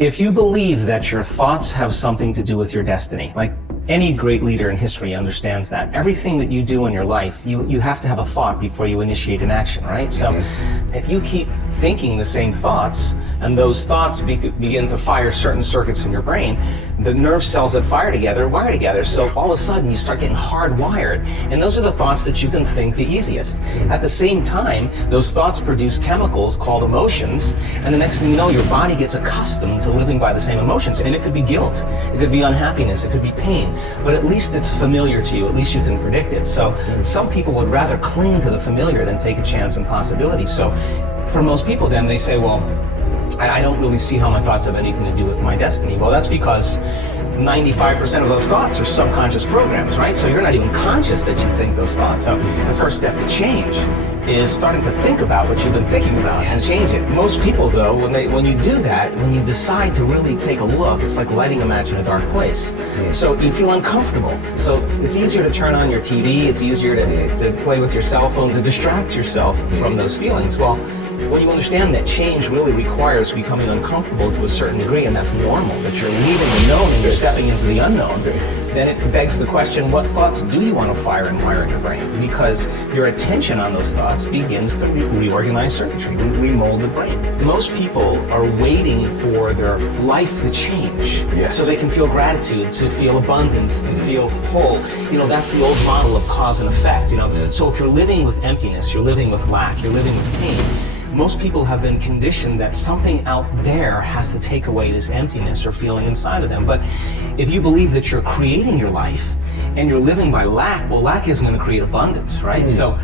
If you believe that your thoughts have something to do with your destiny, like any great leader in history understands that. Everything that you do in your life, you have to have a thought before you initiate an action, right? So if you keep thinking the same thoughts, and those thoughts begin to fire certain circuits in your brain, the nerve cells that fire together wire together. So all of a sudden you start getting hardwired. And those are the thoughts that you can think the easiest. At the same time, those thoughts produce chemicals called emotions. And the next thing you know, your body gets accustomed to living by the same emotions. And it could be guilt, it could be unhappiness, it could be pain. But at least it's familiar to you, at least you can predict it. So some people would rather cling to the familiar than take a chance on possibility. So for most people then, they say, well, I don't really see how my thoughts have anything to do with my destiny. Well, that's because 95% of those thoughts are subconscious programs, right? So you're not even conscious that you think those thoughts. So the first step to change is starting to think about what you've been thinking about and change it. Most people, though, when you do that, when you decide to really take a look, it's like lighting a match in a dark place. So you feel uncomfortable. So it's easier to turn on your TV. It's easier to play with your cell phone, to distract yourself from those feelings. Well, when you understand that change really requires becoming uncomfortable to a certain degree, and that's normal, that you're leaving the known and you're stepping into the unknown, then it begs the question, what thoughts do you want to fire and wire in your brain? Because your attention on those thoughts begins to reorganize circuitry, remold the brain. Most people are waiting for their life to change so they can feel gratitude, to feel abundance, to feel whole. You know, that's the old model of cause and effect, you know. So if you're living with emptiness, you're living with lack, you're living with pain, most people have been conditioned that something out there has to take away this emptiness or feeling inside of them. But if you believe that you're creating your life and you're living by lack, well, lack isn't going to create abundance, right? So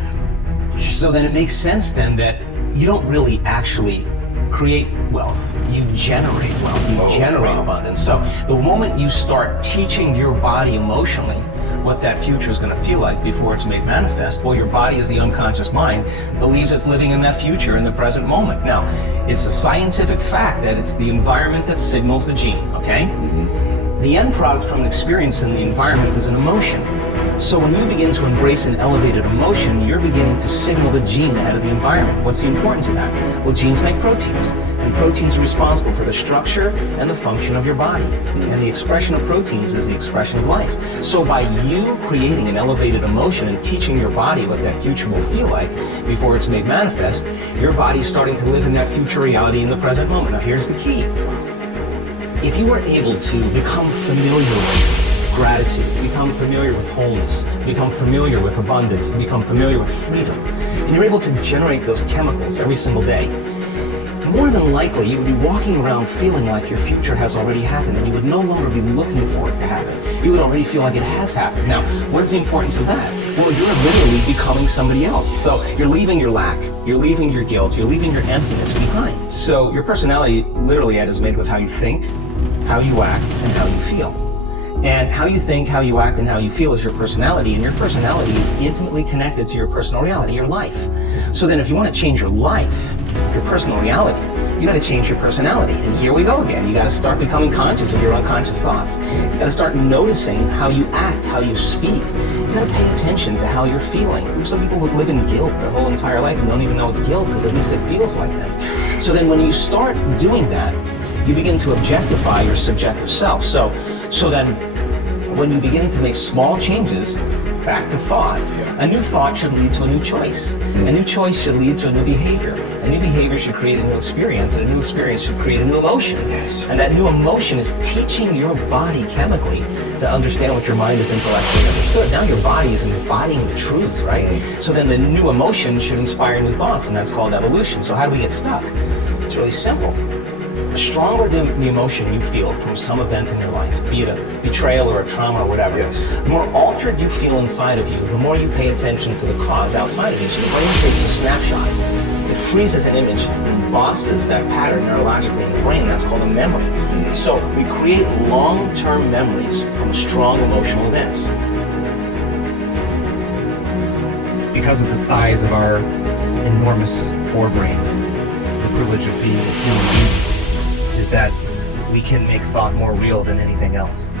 then it makes sense then that you don't really actually create wealth, you generate wealth, you generate abundance. So the moment you start teaching your body emotionally what that future is going to feel like before it's made manifest, well, your body, as the unconscious mind, believes it's living in that future in the present moment. Now, it's a scientific fact that it's the environment that signals the gene, okay? The end product from an experience in the environment is an emotion. So when you begin to embrace an elevated emotion, you're beginning to signal the gene ahead of the environment. What's the importance of that? Well, genes make proteins, and proteins are responsible for the structure and the function of your body. And the expression of proteins is the expression of life. So by you creating an elevated emotion and teaching your body what that future will feel like before it's made manifest, your body's starting to live in that future reality in the present moment. Now here's the key. If you were able to become familiar with gratitude, become familiar with wholeness, become familiar with abundance, to become familiar with freedom, and you're able to generate those chemicals every single day, more than likely you would be walking around feeling like your future has already happened, and you would no longer be looking for it to happen. You would already feel like it has happened. Now, what is the importance of that? Well, you're literally becoming somebody else. So you're leaving your lack, you're leaving your guilt, you're leaving your emptiness behind. So your personality, literally, Ed, is made up of how you think, how you act, and how you feel. And how you think, how you act, and how you feel is your personality, and your personality is intimately connected to your personal reality, your life. So then if you want to change your life, your personal reality, you got to change your personality. And here we go again. You got to start becoming conscious of your unconscious thoughts. You got to start noticing how you act, how you speak. You got to pay attention to how you're feeling. Some people would live in guilt their whole entire life and don't even know it's guilt, because at least it feels like that. So then when you start doing that, you begin to objectify your subjective self. So then when you begin to make small changes, back to thought, a new thought should lead to a new choice. A new choice should lead to a new behavior. A new behavior should create a new experience, and a new experience should create a new emotion. And that new emotion is teaching your body chemically to understand what your mind has intellectually understood. Now your body is embodying the truth, right? So then the new emotion should inspire new thoughts, and that's called evolution. So how do we get stuck? It's really simple. The stronger the emotion you feel from some event in your life, be it a betrayal or a trauma or whatever, the more altered you feel inside of you, the more you pay attention to the cause outside of you. So the brain takes a snapshot. It freezes an image and embosses that pattern neurologically in the brain. That's called a memory. So we create long-term memories from strong emotional events. Because of the size of our enormous forebrain, the privilege of being a human being is that we can make thought more real than anything else.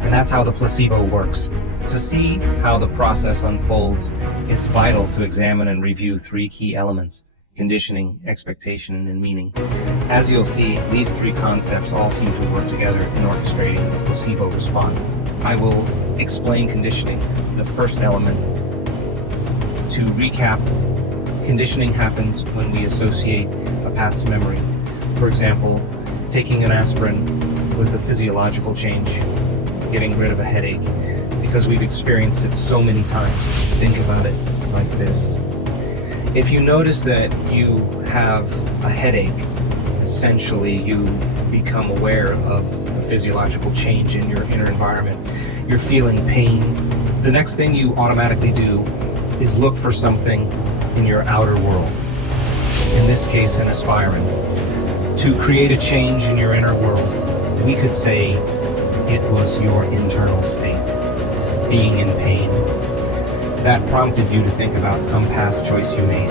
And that's how the placebo works. To see how the process unfolds, it's vital to examine and review three key elements: conditioning, expectation, and meaning. As you'll see, these three concepts all seem to work together in orchestrating the placebo response. I will explain conditioning, the first element. To recap, conditioning happens when we associate a past memory. For example, taking an aspirin with a physiological change, getting rid of a headache, because we've experienced it so many times. Think about it like this. If you notice that you have a headache, essentially you become aware of a physiological change in your inner environment. You're feeling pain. The next thing you automatically do is look for something in your outer world. In this case, an aspirin. To create a change in your inner world, we could say it was your internal state, being in pain. That prompted you to think about some past choice you made,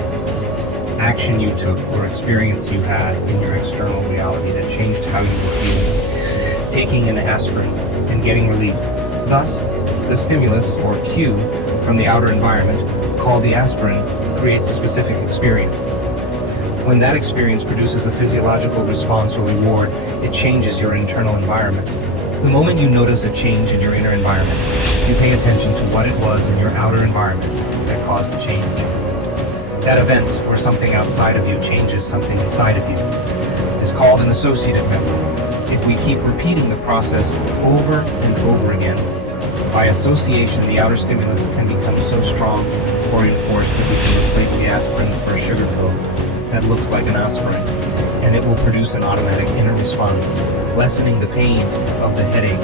action you took, or experience you had in your external reality that changed how you were feeling. Taking an aspirin and getting relief. Thus, the stimulus, or cue, from the outer environment, called the aspirin, creates a specific experience. When that experience produces a physiological response or reward, it changes your internal environment. The moment you notice a change in your inner environment, you pay attention to what it was in your outer environment that caused the change. That event, or something outside of you changes something inside of you, is called an associative memory. If we keep repeating the process over and over again, by association, the outer stimulus can become so strong or enforced that we can replace the aspirin for a sugar pill that looks like an aspirin, and it will produce an automatic inner response, lessening the pain of the headache.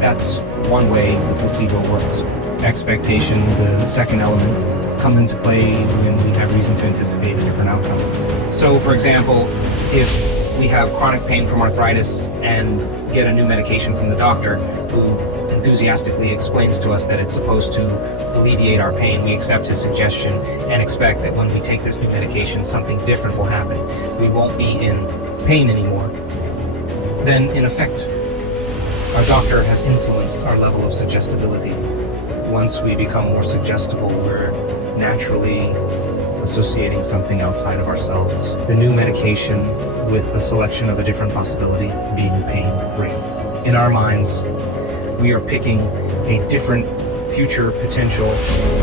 That's one way the placebo works. Expectation, the second element, comes into play when we have reason to anticipate a different outcome. So, for example, if we have chronic pain from arthritis and get a new medication from the doctor who enthusiastically explains to us that it's supposed to alleviate our pain, we accept his suggestion and expect that when we take this new medication, something different will happen. We won't be in pain anymore. Then, in effect, our doctor has influenced our level of suggestibility. Once we become more suggestible, we're naturally associating something outside of ourselves. The new medication with the selection of a different possibility, being pain-free. In our minds, we are picking a different future potential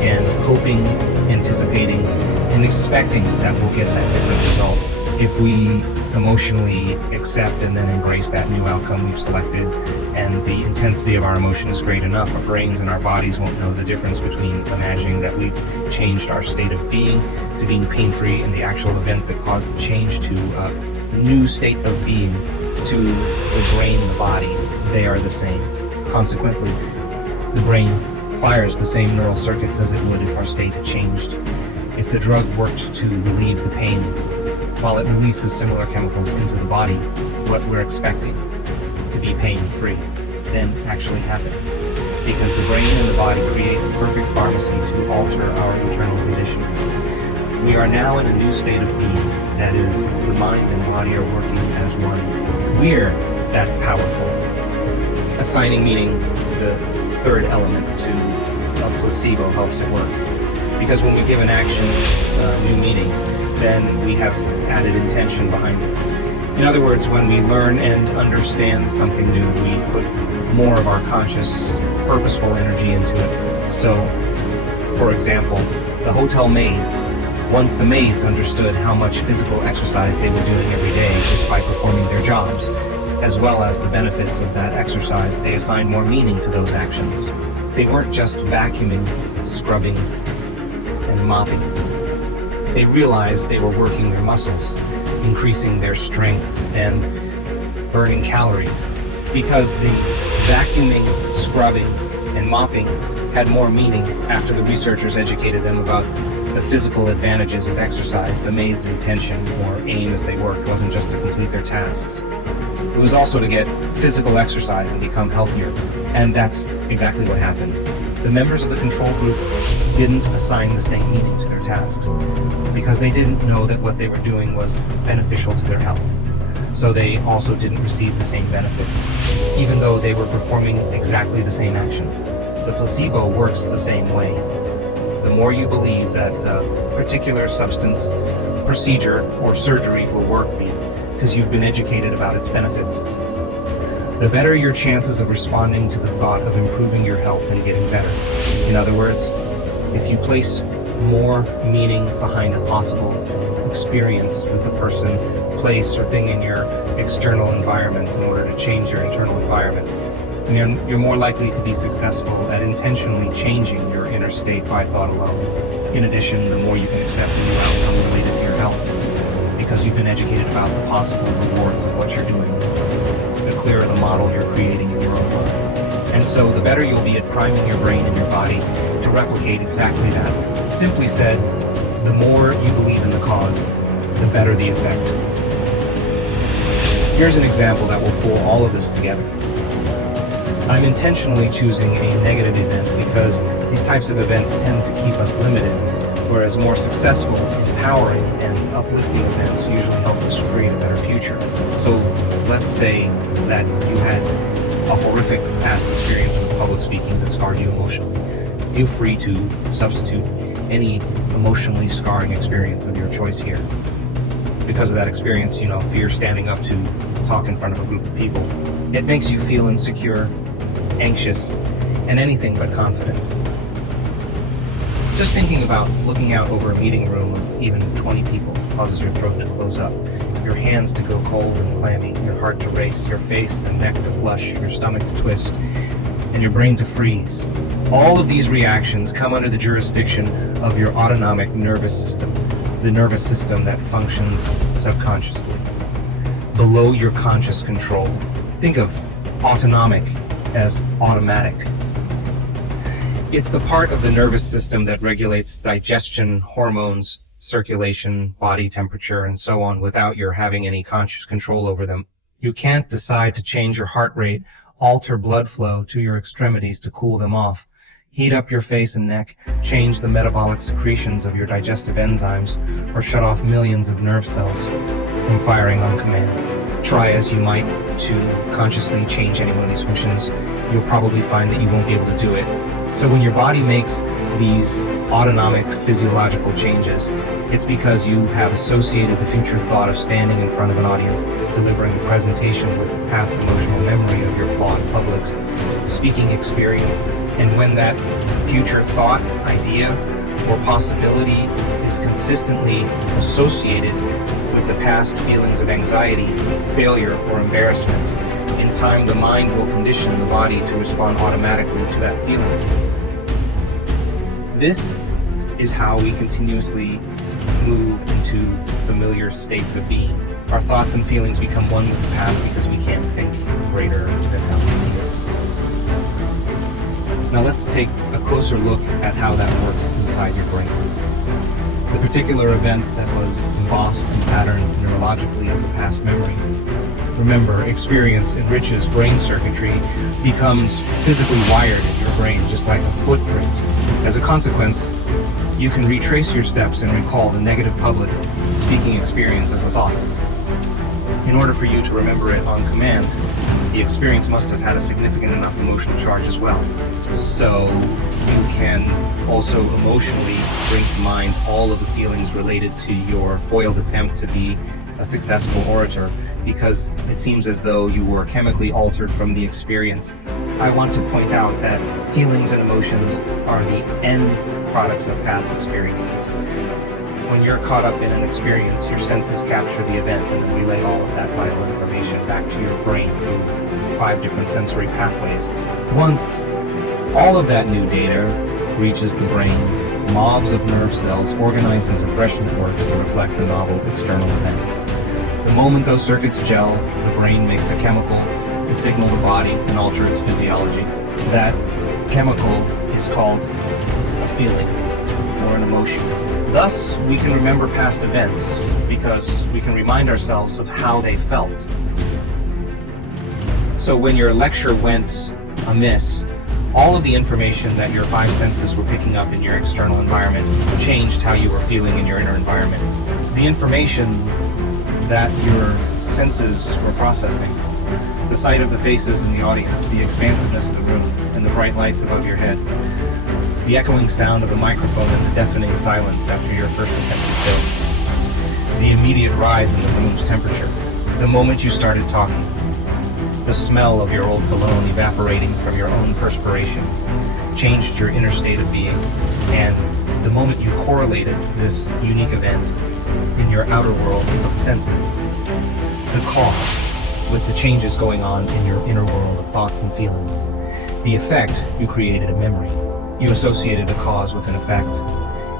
and hoping, anticipating, and expecting that we'll get that different result. If we emotionally accept and then embrace that new outcome we've selected, and the intensity of our emotion is great enough, our brains and our bodies won't know the difference between imagining that we've changed our state of being to being pain-free and the actual event that caused the change to a new state of being to the brain and the body. They are the same. Consequently, the brain fires the same neural circuits as it would if our state had changed. If the drug worked to relieve the pain, while it releases similar chemicals into the body, what we're expecting to be pain-free then actually happens, because the brain and the body create the perfect pharmacy to alter our internal conditioning. We are now in a new state of being, that is, the mind and body are working as one. We're that powerful. Assigning meaning, the third element to a placebo, helps it work. Because when we give an action new meaning, then we have added intention behind it. In other words, when we learn and understand something new, we put more of our conscious, purposeful energy into it. So, for example, the hotel maids, once the maids understood how much physical exercise they were doing every day just by performing their jobs, as well as the benefits of that exercise, they assigned more meaning to those actions. They weren't just vacuuming, scrubbing, and mopping. They realized they were working their muscles, increasing their strength and burning calories, because the vacuuming, scrubbing, and mopping had more meaning after the researchers educated them about the physical advantages of exercise. The maids' intention, or aim as they worked, wasn't just to complete their tasks. It was also to get physical exercise and become healthier. And that's exactly what happened. The members of the control group didn't assign the same meaning to their tasks because they didn't know that what they were doing was beneficial to their health. So they also didn't receive the same benefits, even though they were performing exactly the same actions. The placebo works the same way. The more you believe that a particular substance procedure or surgery will work me, because you've been educated about its benefits. The better your chances of responding to the thought of improving your health and getting better. In other words, if you place more meaning behind a possible experience with the person, place, or thing in your external environment in order to change your internal environment, you're more likely to be successful at intentionally changing your inner state by thought alone. In addition, the more you can accept a new outcome related to your health, because you've been educated about the possible rewards of what you're doing, the clearer the model you're creating in your own mind. And so the better you'll be at priming your brain and your body to replicate exactly that. Simply said, the more you believe in the cause, the better the effect. Here's an example that will pull all of this together. I'm intentionally choosing a negative event because these types of events tend to keep us limited, whereas more successful, empowering, and uplifting events usually help us create a better future. So let's say that you had a horrific past experience with public speaking that scarred you emotionally. Feel free to substitute any emotionally scarring experience of your choice here. Because of that experience, fear standing up to talk in front of a group of people. It makes you feel insecure, anxious, and anything but confident. Just thinking about looking out over a meeting room of even 20 people causes your throat to close up, your hands to go cold and clammy, your heart to race, your face and neck to flush, your stomach to twist, and your brain to freeze. All of these reactions come under the jurisdiction of your autonomic nervous system, the nervous system that functions subconsciously, below your conscious control. Think of autonomic as automatic. It's the part of the nervous system that regulates digestion, hormones, circulation, body temperature, and so on without your having any conscious control over them. You can't decide to change your heart rate, alter blood flow to your extremities to cool them off, heat up your face and neck, change the metabolic secretions of your digestive enzymes, or shut off millions of nerve cells from firing on command. Try as you might to consciously change any one of these functions, you'll probably find that you won't be able to do it. So when your body makes these autonomic physiological changes, it's because you have associated the future thought of standing in front of an audience, delivering a presentation with the past emotional memory of your flawed public speaking experience. And when that future thought, idea, or possibility is consistently associated with the past feelings of anxiety, failure, or embarrassment, in time the mind will condition the body to respond automatically to that feeling. This is how we continuously move into familiar states of being. Our thoughts and feelings become one with the past because we can't think greater than how we feel. Now let's take a closer look at how that works inside your brain. The particular event that was embossed and patterned neurologically as a past memory. Remember, experience enriches brain circuitry, becomes physically wired in your brain, just like a footprint. As a consequence, you can retrace your steps and recall the negative public speaking experience as a thought. In order for you to remember it on command, the experience must have had a significant enough emotional charge as well. So you can also emotionally bring to mind all of the feelings related to your foiled attempt to be a successful orator, because it seems as though you were chemically altered from the experience. I want to point out that feelings and emotions are the end products of past experiences. When you're caught up in an experience, your senses capture the event and then relay all of that vital information back to your brain through 5 different sensory pathways. Once all of that new data reaches the brain, mobs of nerve cells organize into fresh networks to reflect the novel external event. The moment those circuits gel, the brain makes a chemical to signal the body and alter its physiology. That chemical is called a feeling or an emotion. Thus, we can remember past events because we can remind ourselves of how they felt. So when your lecture went amiss, all of the information that your 5 senses were picking up in your external environment changed how you were feeling in your inner environment. The information that your senses were processing, the sight of the faces in the audience, the expansiveness of the room, and the bright lights above your head, the echoing sound of the microphone and the deafening silence after your first attempt to film. the immediate rise in the room's temperature, the moment you started talking, the smell of your old cologne evaporating from your own perspiration changed your inner state of being, and the moment you correlated this unique event in your outer world of the senses, the cause with the changes going on in your inner world of thoughts and feelings, the effect, you created a memory. You associated a cause with an effect,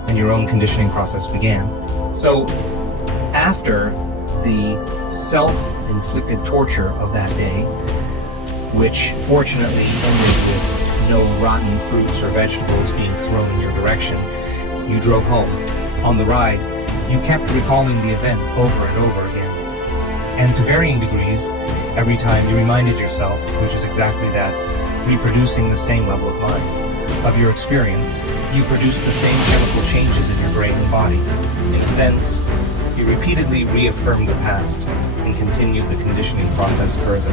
and your own conditioning process began. So, after the self-inflicted torture of that day, which fortunately ended with no rotten fruits or vegetables being thrown in your direction, you drove home. On the ride, you kept recalling the event over and over again. And to varying degrees, every time you reminded yourself, which is exactly that, reproducing the same level of mind, of your experience, you produced the same chemical changes in your brain and body. In a sense, you repeatedly reaffirmed the past and continued the conditioning process further.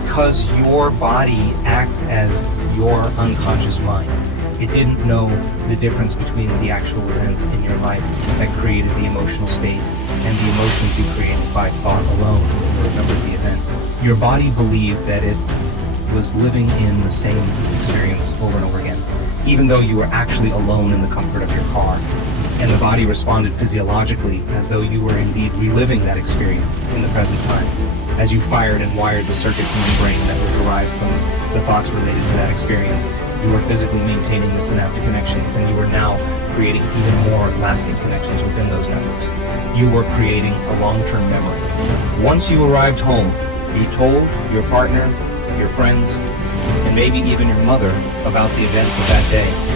Because your body acts as your unconscious mind, it didn't know the difference between the actual events in your life that created the emotional state and the emotions you created by thought alone when you remembered the event. Your body believed that it was living in the same experience over and over again, even though you were actually alone in the comfort of your car. And the body responded physiologically as though you were indeed reliving that experience in the present time, as you fired and wired the circuits in your brain that were derived from the thoughts related to that experience. You were physically maintaining the synaptic connections, and you were now creating even more lasting connections within those networks. You were creating a long-term memory. Once you arrived home, you told your partner, your friends, and maybe even your mother about the events of that day.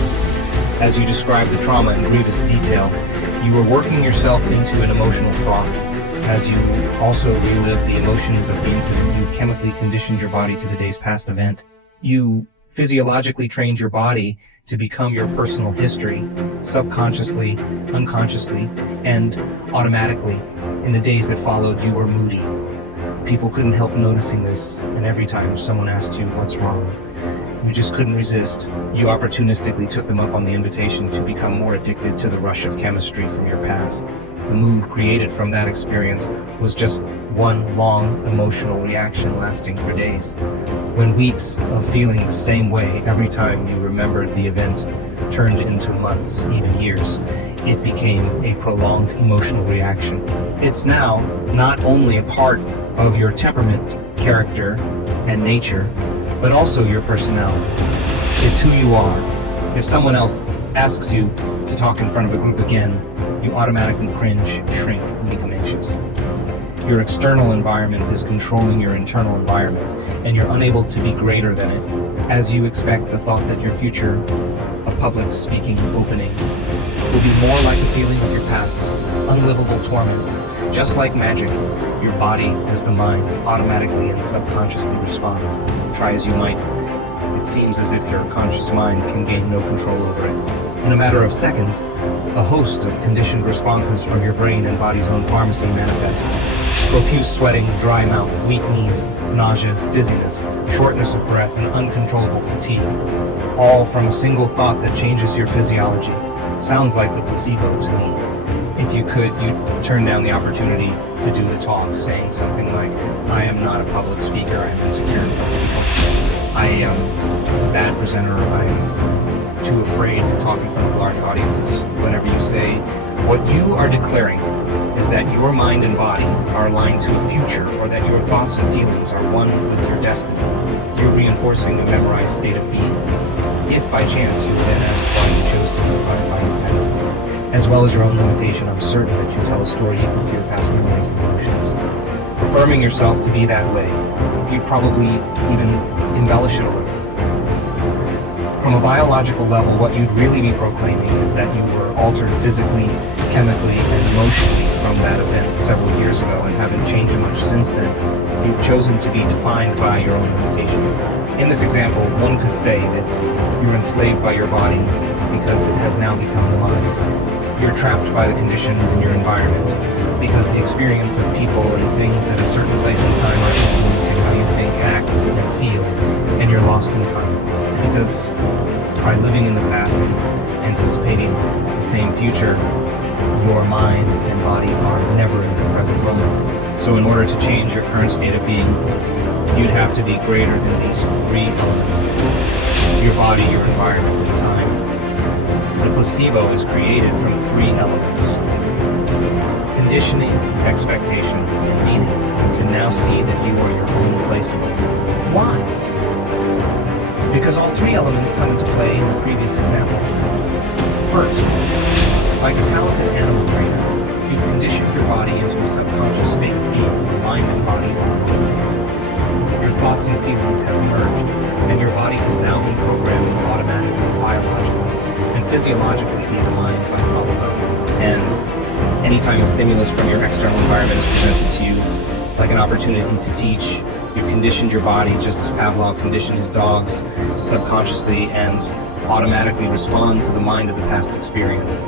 As you described the trauma in grievous detail, you were working yourself into an emotional froth. As you also relived the emotions of the incident, you chemically conditioned your body to the day's past event. You physiologically trained your body to become your personal history, subconsciously, unconsciously, and automatically. In the days that followed, you were moody. People couldn't help noticing this, and every time someone asked you what's wrong, you just couldn't resist. You opportunistically took them up on the invitation to become more addicted to the rush of chemistry from your past. The mood created from that experience was just one long emotional reaction lasting for days. When weeks of feeling the same way every time you remembered the event turned into months, even years, it became a prolonged emotional reaction. It's now not only a part of your temperament, character, and nature, but also your personality. It's who you are. If someone else asks you to talk in front of a group again, you automatically cringe, shrink, and become anxious. Your external environment is controlling your internal environment, and you're unable to be greater than it, as you expect the thought that your future, a public speaking opening, will be more like the feeling of your past, unlivable torment. Just like magic, your body, as the mind, automatically and subconsciously responds. Try as you might, it seems as if your conscious mind can gain no control over it. In a matter of seconds, a host of conditioned responses from your brain and body's own pharmacy manifest. Profuse sweating, dry mouth, weak knees, nausea, dizziness, shortness of breath, and uncontrollable fatigue. All from a single thought that changes your physiology. Sounds like the placebo to me. If you could, you'd turn down the opportunity to do the talk, saying something like, I am not a public speaker, I am insecure in front of people. I am a bad presenter, I am too afraid to talk in front of large audiences. Whenever you say, what you are declaring is that your mind and body are aligned to a future, or that your thoughts and feelings are one with your destiny. You're reinforcing a memorized state of being. If by chance you then ask why you chose to be defined by your past, as well as your own limitation, I'm certain that you tell a story equal to your past memories and emotions. Affirming yourself to be that way, you probably even embellish it a little. From a biological level, what you'd really be proclaiming is that you were altered physically, chemically, and emotionally from that event several years ago and haven't changed much since then. You've chosen to be defined by your own limitation. In this example, one could say that you're enslaved by your body because it has now become the mind. You're trapped by the conditions in your environment because the experience of people and things at a certain place and time are influencing how you think, act, and feel, and you're lost in time. Because by living in the past and anticipating the same future, your mind and body are never in the present moment. So in order to change your current state of being, you'd have to be greater than these three elements: your body, your environment, and time. The placebo is created from three elements: conditioning, expectation, and meaning. You can now see that you are your own placebo. Why? Because all three elements come into play in the previous example. First, like a talented animal trainer, you've conditioned your body into a subconscious state of being, mind and body. Your thoughts and feelings have merged, and your body has now been programmed to automatically, biologically, and physiologically be the mind by follow-up. And anytime a stimulus from your external environment is presented to you, like an opportunity to teach, you've conditioned your body just as Pavlov conditioned his dogs to subconsciously and automatically respond to the mind of the past experience.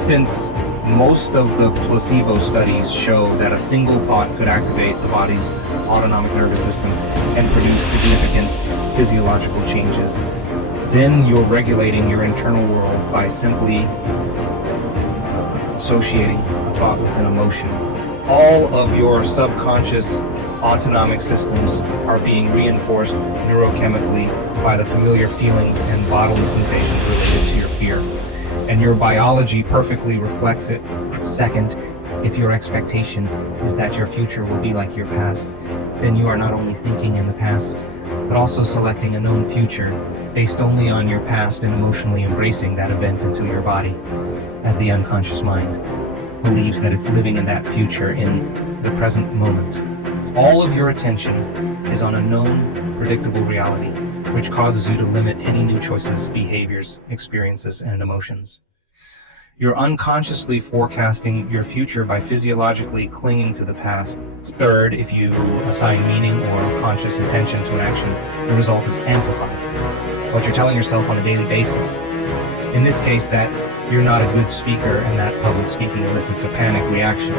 Since most of the placebo studies show that a single thought could activate the body's autonomic nervous system and produce significant physiological changes, then you're regulating your internal world by simply associating a thought with an emotion. All of your subconscious autonomic systems are being reinforced neurochemically by the familiar feelings and bodily sensations related to your fear. And your biology perfectly reflects it. Second, if your expectation is that your future will be like your past, then you are not only thinking in the past, but also selecting a known future based only on your past and emotionally embracing that event into your body, as the unconscious mind believes that it's living in that future in the present moment. All of your attention is on a known, predictable reality, which causes you to limit any new choices, behaviors, experiences, and emotions. You're unconsciously forecasting your future by physiologically clinging to the past. Third, if you assign meaning or conscious intention to an action, the result is amplified. What you're telling yourself on a daily basis. In this case, that you're not a good speaker and that public speaking elicits a panic reaction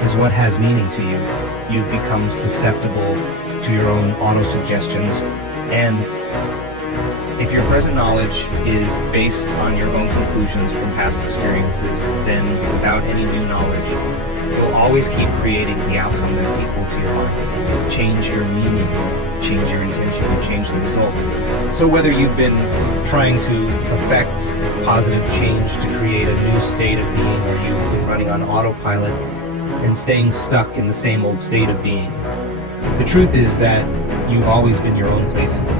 is what has meaning to you. You've become susceptible to your own auto-suggestions, and if your present knowledge is based on your own conclusions from past experiences, then without any new knowledge, you'll always keep creating the outcome that's equal to your mind. Change your meaning, change your intention, and change the results. So whether you've been trying to affect positive change to create a new state of being, or you've been running on autopilot and staying stuck in the same old state of being, the truth is that you've always been your own placebo.